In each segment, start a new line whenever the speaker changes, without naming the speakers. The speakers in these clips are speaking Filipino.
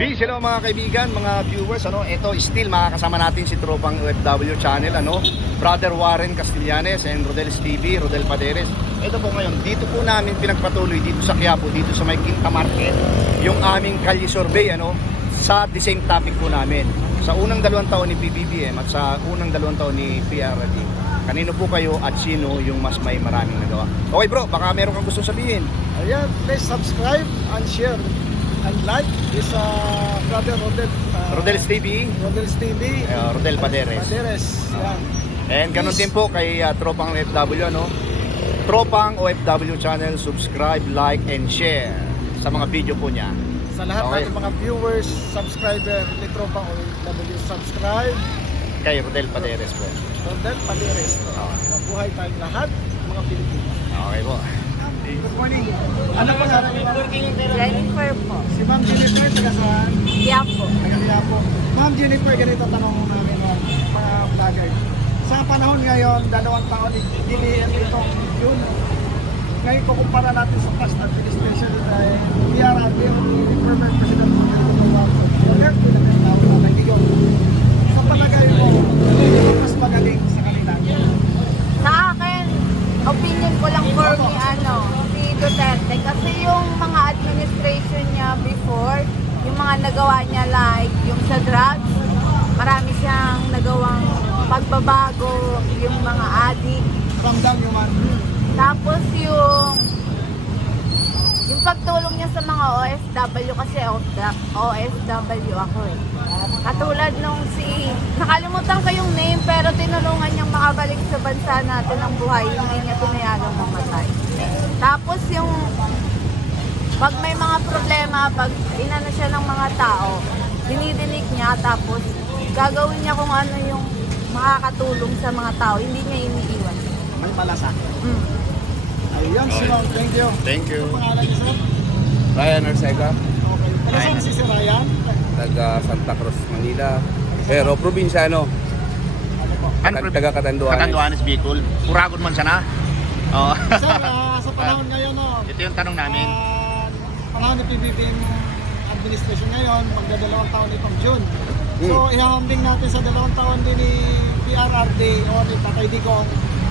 Peace, hello mga kaibigan, mga viewers. Ano, ito still makakasama natin si Tropang OFW channel, ano, Brother Warren Castellanes and Rodel Stevie, Rodel Paderes. Ito po ngayon, dito po namin pinagpatuloy dito sa Quiapo, dito sa may Quinta Market, yung aming Kalye Survey, ano, sa the same topic po namin. Sa unang dalawang taon ni PBBM at sa unang dalawang taon ni PRD. Kanino po kayo at sino yung mas may maraming nagawa? Okay bro, baka meron kang gusto sabihin.
Ayan, please subscribe and share and like this uh, brother Rodel. Uh,
Rodel Stevie,
Rodel's TV.
uh, Rodel Paderes.
Paderes. Yan.
And ganun din po kay uh, Tropang OFW, ano? Tropang OFW channel, subscribe, like, and share sa mga video po niya.
Sa lahat
Okay.
ng mga viewers, subscriber, ni Tropang OFW, subscribe.
Kay Rodel Paderes po.
Rodel Paderes.
Okay.
Mabuhay tayong lahat, mga Pilipino.
Okay po.
Morning. Ano pa nga
Jennifer po.
Si Ma'am Jennifer, taga saan?
Kaya po.
Taga po. Ma'am Jennifer, ganito tanong mo namin mga, mga vlogger. Sa panahon ngayon, dalawang taon ni DBM itong yun. Ngayon kukumpara natin sa past administration dahil PRRD o ni former President Duterte. Duterte na may tao na ngayon. Sa palagay mo, ano yung mas magaling sa kanila?
Sa akin, opinion ko lang for me, ano, Duterte. Kasi yung mga administration niya before, yung mga nagawa niya like yung sa drugs, marami siyang nagawang pagbabago, yung mga
man.
Tapos yung yung pagtulong niya sa mga OFW kasi OFW ako eh. Katulad nung si, nakalimutan ko yung name pero tinulungan niyang makabalik sa bansa natin ang buhay, hindi niya pinayagang mamatay. Tapos yung, pag may mga problema, pag inano siya ng mga tao, dinidinig niya tapos gagawin niya kung ano yung makakatulong sa mga tao, hindi niya iniiwan.
May malasa.
Mm.
Ayun, si Ma'am. Thank you.
Thank you.
Pangalan niyo, sir?
Ryan Arcega,
Okay. Taga saan si Sir Ryan?
taga Santa Cruz, Manila. Pero probinsyano,
Ano po?
Taga Katanduanes.
Katanduanes Bicol. Puragon man sana. Oo.
Sir, panahon ngayon, no,
Ito yung tanong namin.
ah, panahon ni PBBM administration ngayon, magdadalawang taon itong June. So,
Hmm.
ihahambing natin sa dalawang taon din ni PRRD o ni Tatay Digong,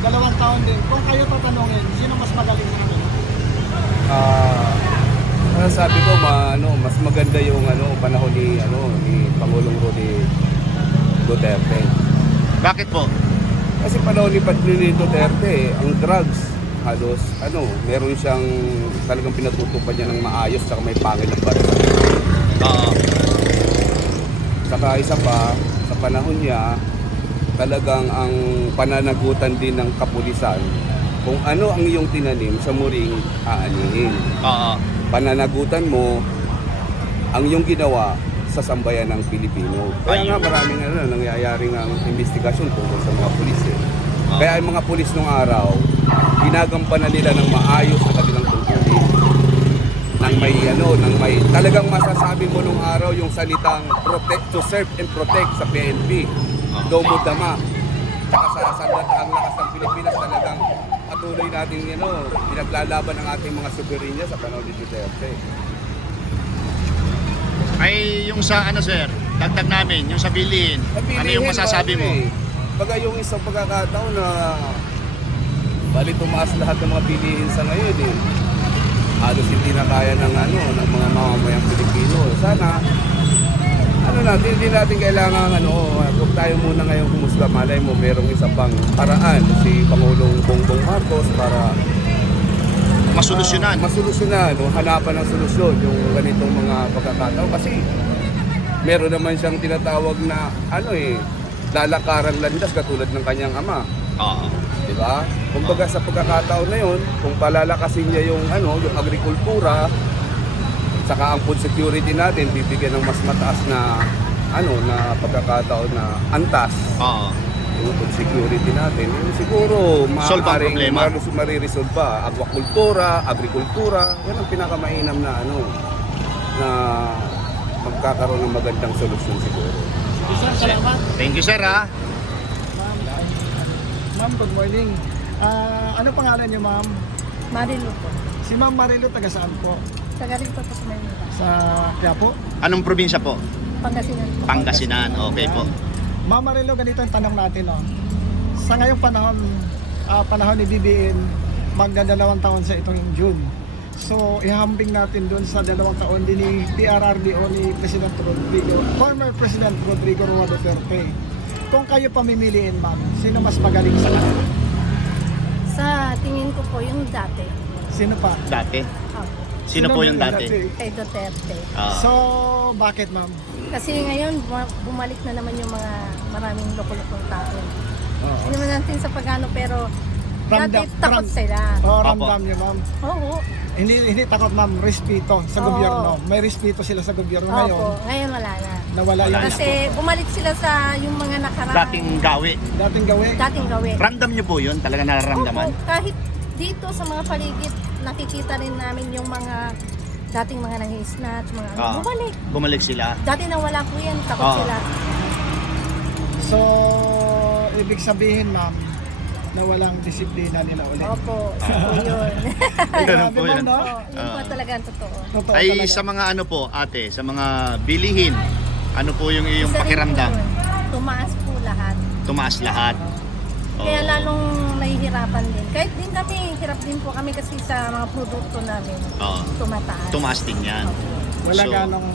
dalawang taon din. Kung kayo tatanungin, sino mas magaling sa kanila?
Ah, ano sabi ko, ma, ano, mas maganda yung ano, panahon ni, ano, ni Pangulong Rodi Duterte.
Bakit po?
Kasi panahon ni Patlini Duterte, ang drugs, halos, ano, meron siyang talagang pinatutupad niya ng maayos saka may pangil ng baril.
Oo.
Saka isa pa, sa panahon niya, talagang ang pananagutan din ng kapulisan kung ano ang iyong tinanim sa muring aanihin.
Oo.
Pananagutan mo ang iyong ginawa sa sambayan ng Pilipino. Kaya nga maraming ano, nangyayari ng investigasyon tungkol sa mga pulis. Eh. Kaya ang mga pulis nung araw, ginagampanan nila ng maayos ang kanilang tungkulin. Nang may ano, nang may talagang masasabi mo nung araw yung salitang protect to serve and protect sa PNP. Domo dama. Tsaka sa sandat ang lakas ng Pilipinas talagang patuloy natin ano, pinaglalaban ng ating mga soberenya sa panahon ni Duterte.
Ay, yung sa ano sir, dagdag namin, yung sa bilihin. Ano yung masasabi mo?
Eh. Baga yung isang pagkakataon na bali tumaas lahat ng mga bilihin sa ngayon eh. Halos hindi na kaya ng ano, ng mga mamamayang Pilipino. Sana ano natin, hindi natin kailangan ano, huwag tayo muna ngayon kumusga. Malay mo, merong isa pang paraan si Pangulong Bongbong Marcos para
Masolusyonan.
Ah, masolusyonan, no? hanapan ng solusyon yung ganitong mga pagkakataon kasi meron naman siyang tinatawag na ano eh lalakaran landas katulad ng kanyang ama,
Oo.
Di ba? Kumbaga sa pagkakataon na yun, kung palalakasin niya yung ano, yung agrikultura, saka ang food security natin bibigyan ng mas mataas na ano na pagkakataon na antas
Oo.
yung food security natin, yun siguro maaaring mariresolve pa. Aquakultura, agrikultura, yan ang pinakamainam na ano na magkakaroon ng magandang solusyon siguro.
Sige, sir, salamat.
Thank you sir ha.
Ma'am, good morning. Ah, ano pangalan niyo, ma'am?
Marilu po.
Si Ma'am Marilo, taga saan po?
Sa ganito po sa Manila.
Sa Quiapo.
Anong probinsya po?
Pangasinan po.
Pangasinan. Okay po.
Ma'am Marilo, ganito ang tanong natin. No? Sa ngayong panahon, ah, panahon ni BBM, magdadalawang taon sa itong June. So, ihambing natin dun sa dalawang taon din ni PRRDO ni President Rodrigo, former President Rodrigo Roa Duterte. Kung kayo pamimiliin, ma'am, sino mas magaling sa kanila?
Sa tingin ko po yung dati.
Sino pa?
Dati.
Opo.
Sino po yung dati?
Kay Duterte.
Ah,
So, bakit ma'am?
Kasi ngayon, buma- bumalik na naman yung mga maraming loko-lokong tao.
Oo.
Hindi naman natin sa pagano, pero
Ramdam-
dati takot
ram-
sila.
Oh,
Opo.
ramdam niyo ma'am.
Oo.
Hindi hindi takot ma'am, respeto sa
Oo.
gobyerno. May respeto sila sa gobyerno
Opo.
ngayon.
Ngayon wala na.
Nawala
Wala na.
Kasi bumalik sila sa yung mga nakaraan.
dating gawi.
dating gawi.
dating gawin.
Ramdam niyo po yun? Talaga nararamdaman?
Opo, kahit dito sa mga paligid, nakikita rin namin yung mga dating mga nang-snatch, mga ano,
Ah.
bumalik.
Bumalik sila.
Dati nawala ko yan, takot
Ah.
sila.
So, ibig sabihin ma'am, na walang disiplina nila ulit.
Opo, so po yun.
Ganun po yun.
no?
Oo, yun po
Ah.
talaga ang totoo.
Totoo
Ay
talaga.
sa mga ano po, ate, sa mga bilihin, ano po yung iyong
Isa rin po
pakiramdam?
yun. Tumaas po lahat.
Tumaas lahat.
Kaya
Oo.
lalong nahihirapan din. Kahit din kami, hirap din po kami kasi sa mga produkto namin.
Oo.
Tumataas.
tumaas din yan.
Wala
So,
ganong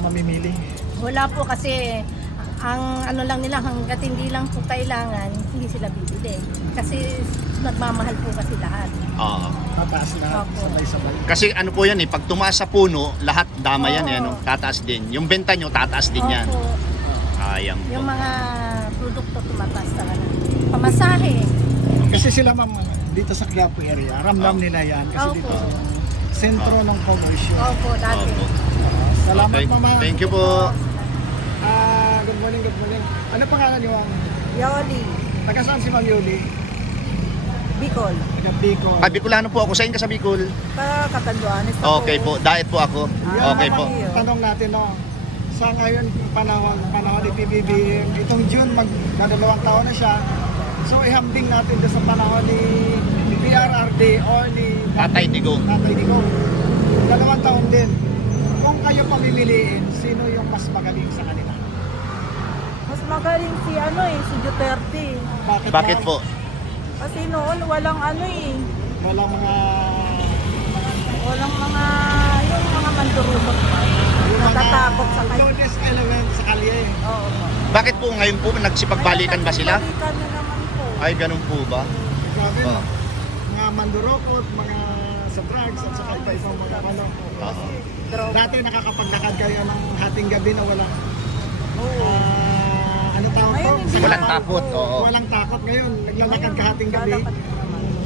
mamimili.
Wala po kasi ang ano lang nila hanggat hindi lang po kailangan, hindi sila bibili. Kasi nagmamahal po kasi lahat.
Oo.
Tataas na
Opo.
sabay-sabay.
Kasi ano po yan eh, pag tumaas sa puno, lahat dama yan eh,
Oo.
ano, tataas din. Yung benta nyo, tataas din yan.
Opo,
Sayang po.
yung mga produkto tumataas talaga. Pamasahe.
Kasi sila ma'am, dito sa Quiapo area, ramdam
Oh.
nila yan. Kasi
Opo.
dito sa sentro ng commercial.
Opo, dati.
Opo.
Salamat
Okay.
mama.
Thank you po.
Ah, good morning, good morning. Ano pangalan niyo ma'am?
Yoli,
Taga saan si Ma'am Yuli?
Bicol.
Taga Bicol.
Ah, Bicolano po ako. Saan ka sa Bicol?
Pa Katanduanes
Okay po. Diet po ako.
Yan
Okay
ang
po.
Tanong natin no. Sa ngayon panahon panahon ni PBBM, itong June mag dalawang taon na siya. So ihambing natin sa panahon ni ni PRRD o ni
Tatay Digong.
Tatay Digong. Dalawang taon din. Kung kayo pamimiliin, sino yung mas magaling sa kanila?
Mas magaling si ano eh, si Duterte.
Bakit,
Bakit po?
Kasi noon walang ano eh,
Walang mga
walang mga, yung mga mandurumot pa.
yung mga
Natatakot sa kayo.
lowest element sa kalye.
Oo.
Bakit po ngayon po nagsipagbalikan ba sila?
Balikan na naman po.
Ay, ganun po ba?
Grabe,
Oo.
no? mga mandurokot, mga sa drugs at saka iba-ibang mga ano.
Oo.
Droga.
Dati nakakapaglakad kayo ng hating gabi na walang
Oo.
ah,
Walang takot, oo.
Walang takot ngayon. Naglalakad ka hating gabi.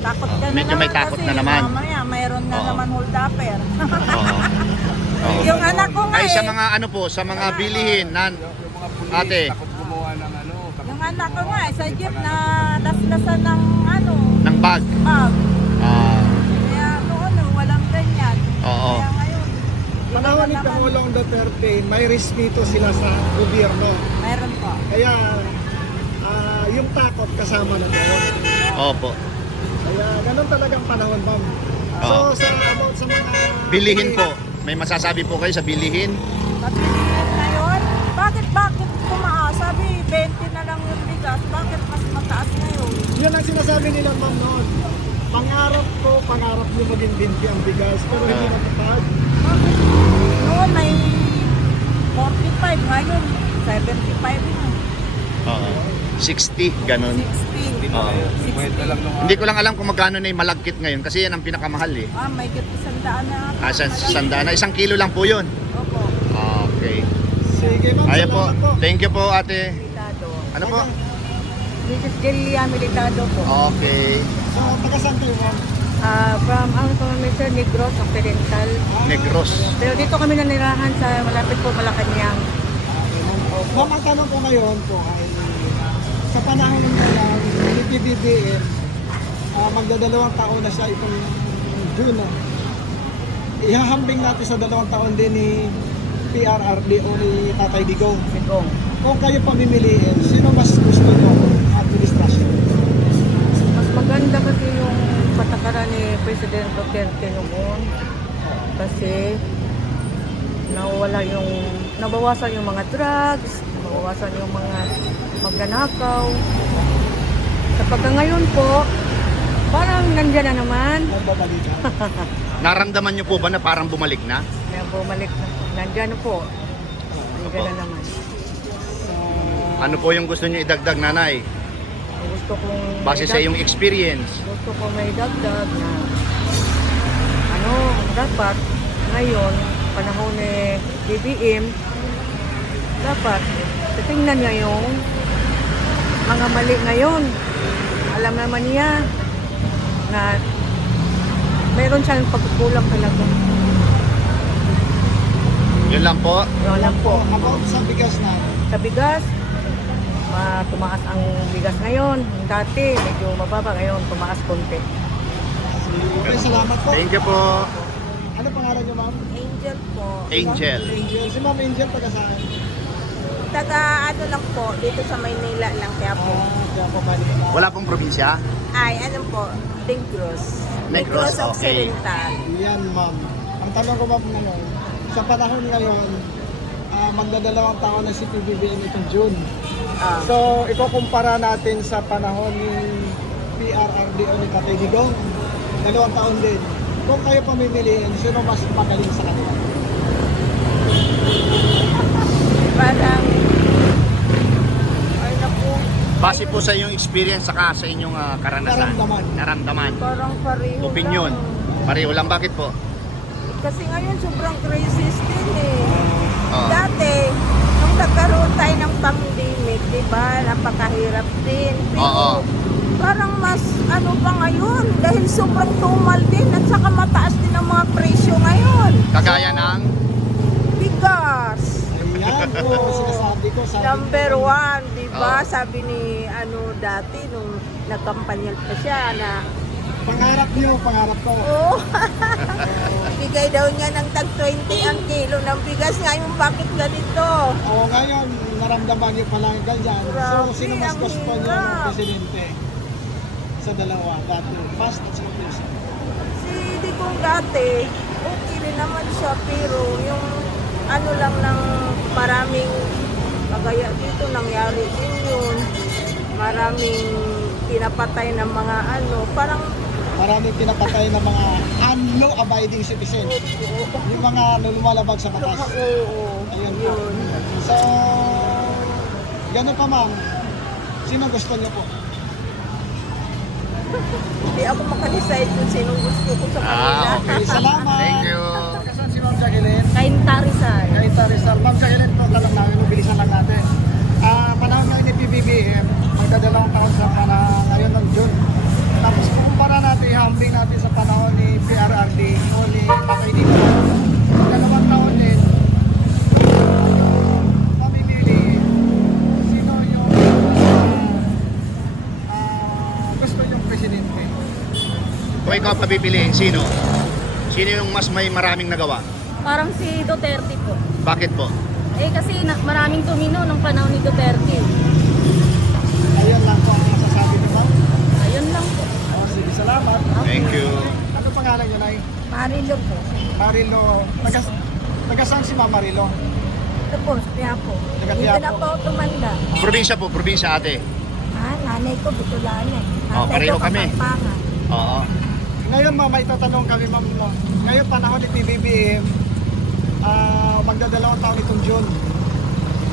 Takot ka na
Medyo may
naman
takot
kasi
na naman.
mamaya mayroon na
Oo.
naman hold upper.
Oo. Oo.
yung anak ko nga
Ay,
eh.
sa mga ano po, sa mga bilihin, nan, ate,
Yung anak ko nga eh, sa jeep na daslasan ng ano,
ng bag.
bag.
Ah,
Kaya noon eh, walang ganyan.
oo.
Kaya ngayon,
Panahon ni
naman-
Pangulong Duterte, may respeto sila sa gobyerno.
Mayroon pa.
Kaya yung takot kasama na doon.
Opo.
Kaya ganun talagang panahon, ma'am. So,
Oo.
sa about sa mga...
Bilihin po. May masasabi po kayo sa bilihin?
Pabilihin ngayon, bakit bakit tumaas? Sabi 20 na lang yung bigas, bakit mas mataas ngayon?
Yan ang sinasabi nila, ma'am, noon. Pangarap ko, pangarap nyo maging 20 ang bigas, pero hindi
Ah.
natupad.
Bakit? Noon may 45, ngayon 75 na.
Oo. 60, ganun.
60.
Oo.
60.
Hindi ko lang alam kung magkano na yung malagkit ngayon kasi yan ang pinakamahal eh.
Ah, may git sandaan na.
Ah, sa sandaan na. Isang kilo lang po yun.
Opo.
Okay.
Sige, ma'am,
Ayan po.
salamat po.
Thank you po ate.
Militado.
Ano po?
Mrs. Delia Militado po.
Okay.
So, taga saan kayo, ma'am?
Ah, from ang Mr. Negros Occidental.
Negros.
Pero dito kami nanirahan sa malapit po Malacanang.
Ma'am, ang tanong ko ngayon po ay sa panahon ng lang ni PBBM, ah, magdadalawang taon na siya itong June. ah. Ihahambing natin sa dalawang taon din ni PRRD o ni Tatay Digong.
Sigong.
Kung kayo pamimiliin, sino mas gusto nyo administrasyon?
Mas maganda kasi yung patakaran ni President Duterte noon. Kasi nawala yung, nabawasan yung mga drugs, nabawasan yung mga magnanakaw. Sa pagka ngayon po, parang nandyan na naman.
Naramdaman niyo po ba na parang bumalik na?
Na bumalik na. Nandyan na po. Nandyan na naman. So,
Ano po yung gusto niyo idagdag, nanay?
gusto kong...
Base sa iyong experience.
Gusto ko may dagdag na ano, dapat ngayon, panahon ni BBM, dapat titingnan niya yung mga mali ngayon. Alam naman niya na meron siyang pagkukulang talaga.
Yun lang po.
Yun lang po.
About sa bigas na,
Sa bigas, ma tumaas ang bigas ngayon. Dati, medyo mababa. Ngayon, tumaas konti.
okay, salamat po.
Thank you po,
Ano pangalan niyo, ma'am?
Angel po.
Angel.
Angel. Si Ma'am Angel, taga saan?
Taga ano lang po, dito sa Maynila lang kaya po.
Wala pong probinsya?
Ay, ano po, Negros.
Negros, okay.
Occidental.
Yan, ma'am. Ang tanong ko, ma'am, ano, sa panahon ngayon, ah, magdadalawang taon na si PBBM itong June.
Ah.
So, ikukumpara natin sa panahon ni PRRDO ni Katay Digong. Dalawang taon din. Kung kayo pamimiliin, sino mas magaling sa kanila?
Parang, ay naku,
Base po sa iyong experience saka sa inyong ah, karanasan.
Naramdaman.
Naramdaman.
parang pareho
Opinion.
lang.
Pareho lang. Bakit po?
Kasi ngayon sobrang crisis din eh.
Ah.
Dati, nung nagkaroon tayo ng pandemic, di ba, napakahirap din. Pero
Oo.
parang mas ano pa ngayon, dahil sobrang tumal din at saka mataas din ang mga presyo ngayon.
Kagaya ng
Bigas.
Ayan po, sinasabi ko. Sabi
Number one, di ba?
Oo.
Sabi ni ano dati nung nagkampanyal pa siya na
Pangarap niyo, pangarap ko.
oh, bigay daw niya ng tag 20 ang kilo ng bigas. Ngayon, bakit ganito?
O ngayon, naramdaman niyo pala yung ganyan.
Grabe,
so, sino mas
ang
gusto niyo ng
hirap.
presidente? Sa dalawa, dati. Fast at simple.
Si Digong dati, okay rin naman siya. Pero yung ano lang ng maraming kagaya dito nangyari din yun. Maraming pinapatay ng mga ano. Parang
Maraming pinapatay ng mga unlaw-abiding citizen. Yung mga lumalabag sa batas.
oo,
Ayun
yun.
So, ganun pa ma'am. Sino gusto niyo po?
Hindi ako makadecide kung sinong gusto ko sa kanila.
Ah. Okay,
salamat.
Thank you.
Jacqueline?
Kain Tarisay.
Kahit sa Rizal. Ma'am Jacqueline po, tanong namin, bilisan lang natin. Ah, panahon ngayon ni PBBM, magdadalawang taon sa panahon ngayon ng June. Tapos kung kumpara natin, ihambing natin sa panahon ni PRRD o ni Tatay Dito. Dalawang taon din. Ah, gusto yung presidente?
Kung ikaw papipiliin, sino? Sino yung mas may maraming nagawa?
Parang si Duterte po.
Bakit po?
Eh kasi na, maraming tumino nung panahon ni Duterte.
Ayun lang po ang masasabi ni Ma'am.
Ayun lang po.
Oh, sige, salamat.
Thank you.
Ano pangalan niyo, Nay?
Marilo po.
Marilo. Taga, taga saan si Ma'am Marilo?
Ito po, kaya po.
Taga
Dito na po ako tumanda.
Probinsya po, probinsya ate.
Ah, nanay ko, Bitulana.
Oh, pareho kami.
Kapampangan.
Oo.
Ngayon, Ma'am, may tatanong kami, Ma'am. no? Ngayon, panahon ni PBBM, ah magdadalawang taon itong June.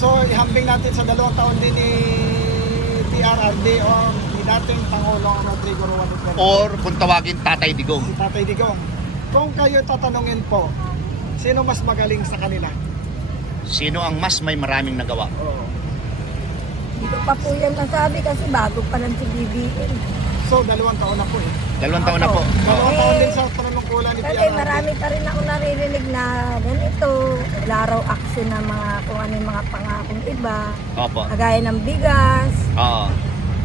So, ihambing natin sa dalawang taon din ni PRRD o ni dating Pangulong Rodrigo Roa Duterte.
Or kung tawagin Tatay Digong.
Si Tatay Digong. Kung kayo tatanungin po, sino mas magaling sa kanila?
Sino ang mas may maraming nagawa?
Dito pa po yan nasabi kasi bago pa lang si BBM.
So, dalawang taon na po eh.
Dalawang taon na po. Oo.
Dalawang taon din sa panunungkulan ni
Kasi
PRRD.
marami pa rin ako naririnig na ganito, laraw action ng mga kung ano yung mga pangakong iba,
Opo.
kagaya ng bigas,
Oo.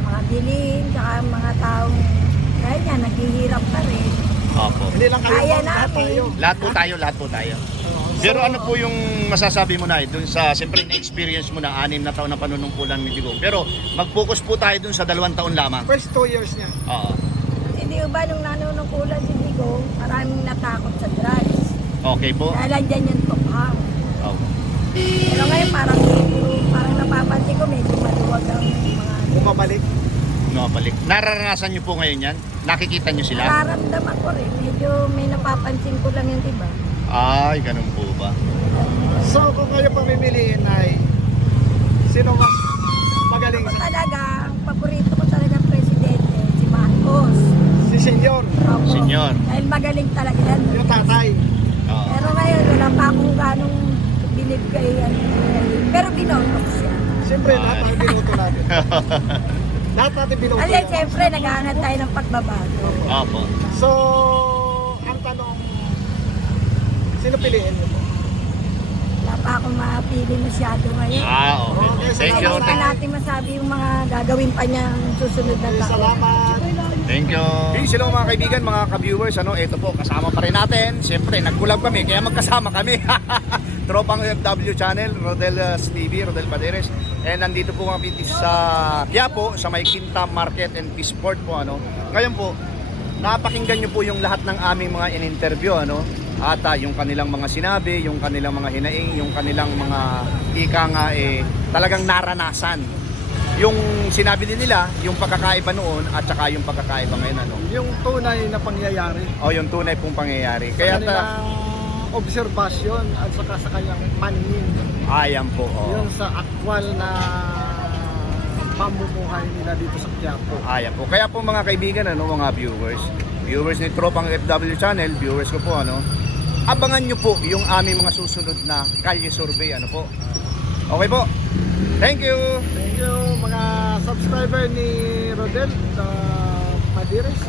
mga bilin, saka mga taong kaya niya, naghihirap pa rin.
Opo.
Hindi lang kayo,
Kaya
ma'am, lahat tayo.
Lahat po tayo, lahat po tayo. Pero ano po yung masasabi mo na eh, dun sa, siyempre na-experience mo na anim na taon na panunungkulan ni Digong. Pero mag-focus po tayo dun sa dalawang taon lamang.
First two years niya.
Oo.
Hindi ba nung nanunungkulan si Digo, maraming natakot sa drugs.
Okay po.
Dahil andyan yung tukhang.
Oh.
Pero ngayon parang parang napapansin ko medyo maluwag ang mga
Bumabalik.
Bumabalik. Nararanasan niyo po ngayon yan? Nakikita niyo sila?
Nararamdaman ko rin. Medyo may napapansin ko lang yung iba.
Ay, ganun po ba?
So kung kayo pamimiliin ay sino mas magaling
Ako
sa
talaga, ang paborito ko talaga presidente, si Marcos.
si Senyor,
Opo.
Senyor.
Dahil magaling talaga yan.
yung tatay.
Oo.
Pero ngayon, wala pa akong ganong bilib kay ano. Pero binoto ko siya.
Siyempre, lahat ang binoto natin. lahat natin binoto.
Kasi siyempre, naghahanap tayo ng pagbabago.
Opo.
So, ang sino piliin mo?
Wala pa akong mapili masyado ngayon.
Ah, okay.
Okay,
Thank you.
Pa natin masabi yung mga gagawin pa niya ang susunod na taon.
Salamat.
Thank you. Peace, hello mga kaibigan, mga ka-viewers. Ano, ito po, kasama pa rin natin. Siyempre, nag-collab kami, kaya magkasama kami. Tropang FW Channel, Rodel uh, TV, Rodel Paderes. And nandito po kami sa Quiapo, sa may Quinta Market and Peaceport po. Ano. Ngayon po, napakinggan nyo po yung lahat ng aming mga in-interview. Ano. At ah, yung kanilang mga sinabi, yung kanilang mga hinaing, yung kanilang mga ika nga eh, talagang naranasan yung sinabi din nila, yung pagkakaiba noon at saka yung pagkakaiba ngayon ano.
Yung tunay na pangyayari,
O yung tunay pong pangyayari.
kaya
Kaya
kanilang
ta,
obserbasyon at saka sa kanyang paningin.
ayan po. Oh.
Yun sa aktwal na pamumuhay nila dito sa Quiapo.
Ayan po. Kaya po mga kaibigan, ano, mga viewers, viewers ni Tropang FW Channel, viewers ko po, ano, abangan nyo po yung aming mga susunod na kalye survey, ano po. Okay po. Thank you.
Thank you mga subscriber ni Rodel uh, Madires.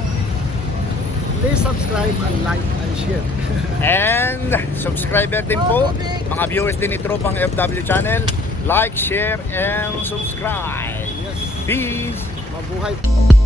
Please subscribe and like and share.
And subscriber din po, mga viewers din ni Tropang FW Channel, like, share, and subscribe.
Yes,
Peace!
mabuhay.